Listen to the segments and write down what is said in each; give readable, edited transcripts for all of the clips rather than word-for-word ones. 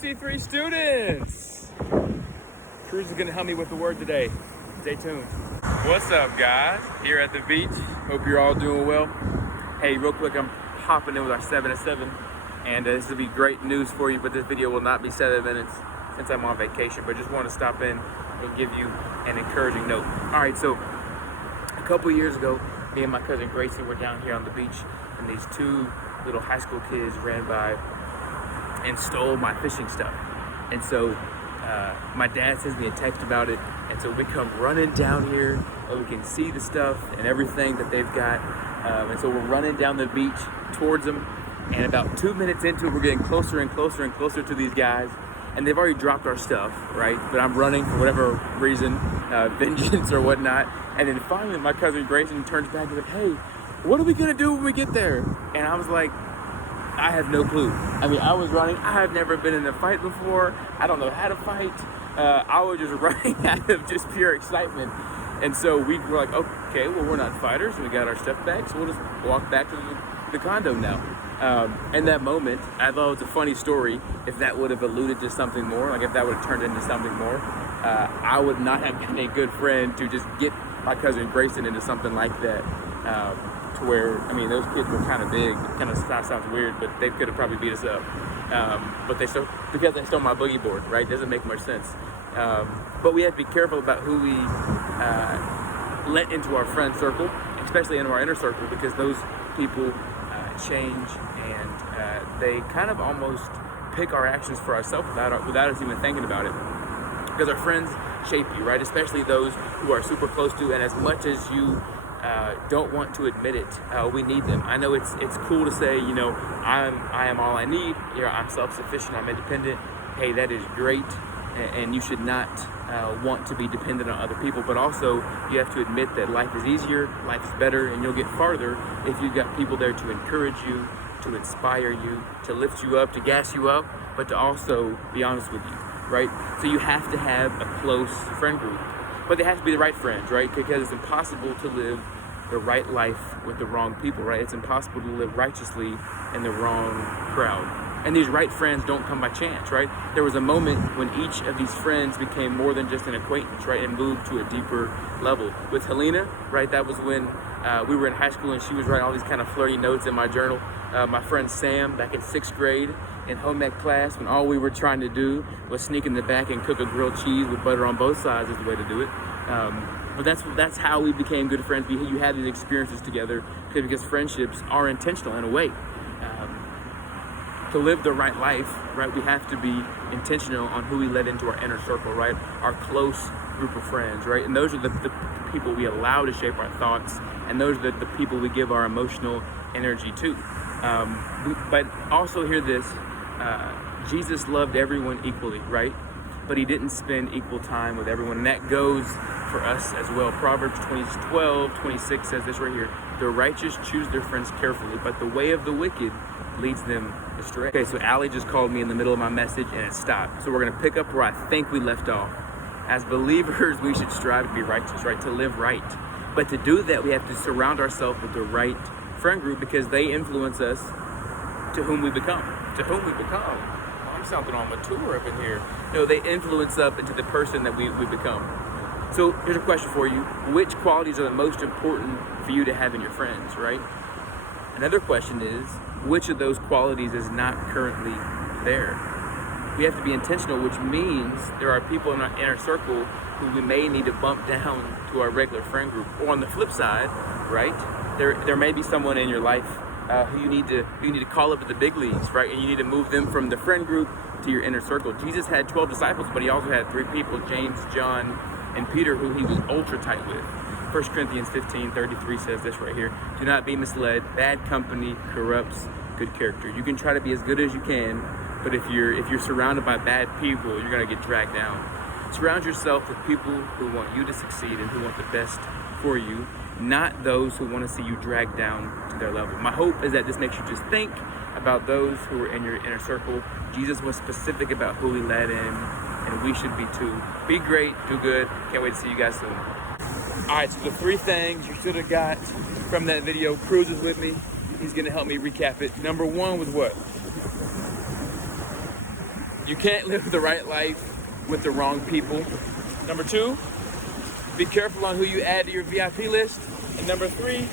C3 students. Cruz is gonna help me with the word today. Stay tuned. What's up, guys? Here at the beach. Hope you're all doing well. Hey, real quick, I'm hopping in with our 7 to 7, and this will be great news for you, but this video will not be 7 minutes since I'm on vacation, but just want to stop in and give you an encouraging note. All right, so a couple years ago, me and my cousin Gracie were down here on the beach, and these two little high school kids ran by and stole my fishing stuff. And so my dad sends me a text about it, and so we come running down here, and we can see the stuff and everything that they've got. And so we're running down the beach towards them, and about 2 minutes into it, we're getting closer and closer and closer to these guys, and they've already dropped our stuff, right? But I'm running for whatever reason, vengeance or whatnot. And then finally my cousin Grayson turns back and is like, hey, what are we gonna do when we get there? And I was like, I have no clue. I mean, I was running. I have never been in a fight before. I don't know how to fight. I was just running out of just pure excitement. And so we were like, okay, well, we're not fighters, and we got our stuff back, so we'll just walk back to the condo now. In that moment, I thought it was a funny story. If that would have alluded to something more, like if that would have turned into something more, I would not have been a good friend to just get my cousin Grayson into something like that. To where, I mean, those kids were kind of big. It kind of sounds weird, but they could have probably beat us up. But because they stole my boogie board, right? Doesn't make much sense. But we have to be careful about who we let into our friend circle, especially into our inner circle, because those people change, and they kind of almost pick our actions for ourselves without us even thinking about it. Because our friends shape you, right? Especially those who are super close to, and as much as you don't want to admit it, we need them. I know it's cool to say, you know, I am all I need. You know, I'm self-sufficient. I'm independent. Hey, that is great, and you should not want to be dependent on other people. But also, you have to admit that life is easier, life is better, and you'll get farther if you've got people there to encourage you, to inspire you, to lift you up, to gas you up, but to also be honest with you, right? So you have to have a close friend group. But they have to be the right friends, right? Because it's impossible to live the right life with the wrong people, right? It's impossible to live righteously in the wrong crowd. And these right friends don't come by chance, right? There was a moment when each of these friends became more than just an acquaintance, right? And moved to a deeper level. With Helena, right? That was when we were in high school and she was writing all these kind of flirty notes in my journal. My friend Sam, back in 6th grade in home ec class, when all we were trying to do was sneak in the back and cook a grilled cheese with butter on both sides is the way to do it. But that's how we became good friends. You had these experiences together because friendships are intentional in a way. To live the right life, right, we have to be intentional on who we let into our inner circle, right? Our close group of friends, right? And those are the people we allow to shape our thoughts, and those are the people we give our emotional energy to. But also hear this, Jesus loved everyone equally, right? But he didn't spend equal time with everyone, and that goes for us as well. Proverbs 12:26 says this right here: the righteous choose their friends carefully, but the way of the wicked leads them astray. Okay, so Allie just called me in the middle of my message and it stopped. So we're gonna pick up where I think we left off. As believers, we should strive to be righteous, right? To live right. But to do that, we have to surround ourselves with the right friend group, because they influence us to whom we become. To whom we become. I'm sounding all mature up in here. No, they influence us into the person that we become. So here's a question for you. Which qualities are the most important for you to have in your friends, right? Another question is, which of those qualities is not currently there? We have to be intentional, which means there are people in our inner circle who we may need to bump down to our regular friend group. Or on the flip side, right? There may be someone in your life who you need to call up to the big leagues, right? And you need to move them from the friend group to your inner circle. Jesus had 12 disciples, but he also had 3 people, James, John, and Peter, who he was ultra tight with. 1 Corinthians 15:33 says this right here: do not be misled. Bad company corrupts good character. You can try to be as good as you can, but if you're surrounded by bad people, you're gonna get dragged down. Surround yourself with people who want you to succeed and who want the best for you, not those who want to see you dragged down to their level. My hope is that this makes you just think about those who are in your inner circle. Jesus was specific about who he let in, and we should be too. Be great, do good. Can't wait to see you guys soon. All right, so the 3 things you should have got from that video. Cruz is with me. He's gonna help me recap it. Number 1 was what? You can't live the right life with the wrong people. Number 2, be careful on who you add to your VIP list. And number 3,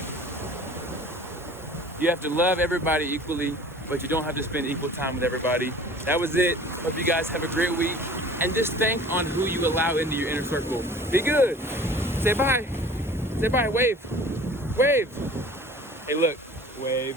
you have to love everybody equally, but you don't have to spend equal time with everybody. That was it. Hope you guys have a great week. And just think on who you allow into your inner circle. Be good. Say bye. Say bye. Wave. Wave. Hey, look. Wave.